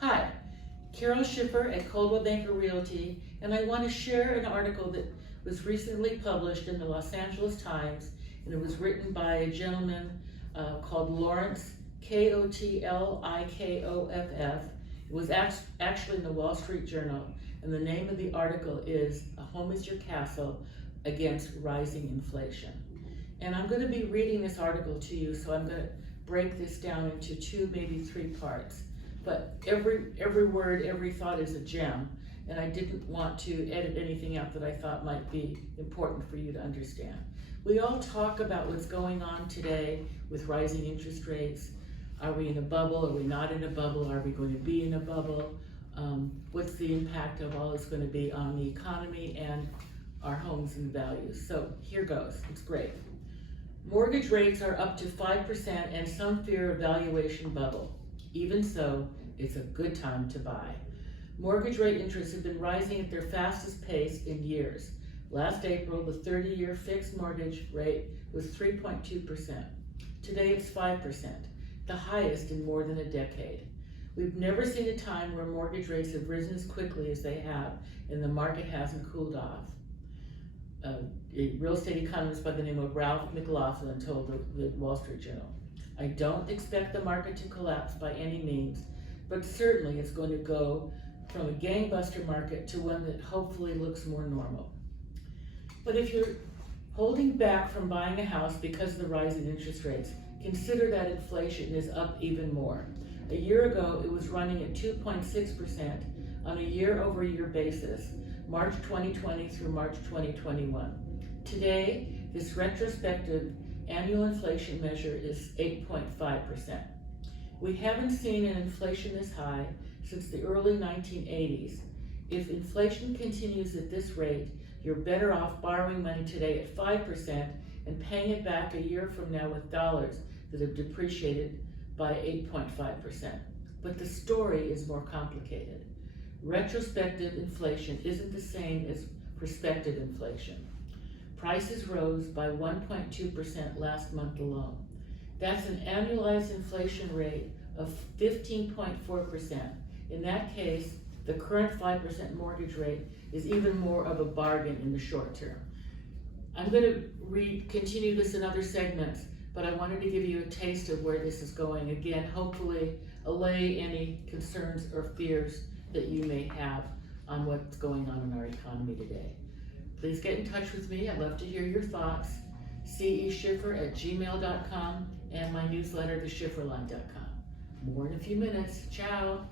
Hi, Carol Schiffer at Coldwell Banker Realty, and I want to share an article that was recently published in the Los Angeles Times, and it was written by a gentleman called Lawrence Kotlikoff. It was actually in the Wall Street Journal, and the name of the article is "A Home is Your Castle Against Rising Inflation." And I'm going to be reading this article to you, so I'm going to break this down into two, maybe three parts. But every word, every thought is a gem, and I didn't want to edit anything out that I thought might be important for you to understand. We all talk about what's going on today with rising interest rates. Are we in a bubble? Are we not in a bubble? Are we going to be in a bubble? What's the impact of all this going to be on the economy and our homes and values? So here goes. It's great. Mortgage rates are up to 5% and some fear a valuation bubble. Even so, it's a good time to buy. Mortgage rate interests have been rising at their fastest pace in years. Last April, the 30-year fixed mortgage rate was 3.2%. Today it's 5%, the highest in more than a decade. We've never seen a time where mortgage rates have risen as quickly as they have, and the market hasn't cooled off. A real estate economist by the name of Ralph McLaughlin told the Wall Street Journal, "I don't expect the market to collapse by any means, but certainly it's going to go from a gangbuster market to one that hopefully looks more normal." But if you're holding back from buying a house because of the rise in interest rates, consider that inflation is up even more. A year ago, it was running at 2.6% on a year-over-year basis, March 2020 through March 2021. Today, this retrospective annual inflation measure is 8.5%. We haven't seen an inflation this high since the early 1980s. If inflation continues at this rate, you're better off borrowing money today at 5% and paying it back a year from now with dollars that have depreciated by 8.5%. But the story is more complicated. Retrospective inflation isn't the same as prospective inflation. Prices rose by 1.2% last month alone. That's an annualized inflation rate of 15.4%. In that case, the current 5% mortgage rate is even more of a bargain in the short term. I'm going to continue this in other segments, but I wanted to give you a taste of where this is going. Again, hopefully allay any concerns or fears that you may have on what's going on in our economy today. Please get in touch with me. I'd love to hear your thoughts. ceschiffer@gmail.com and my newsletter, theschifferline.com. More in a few minutes. Ciao.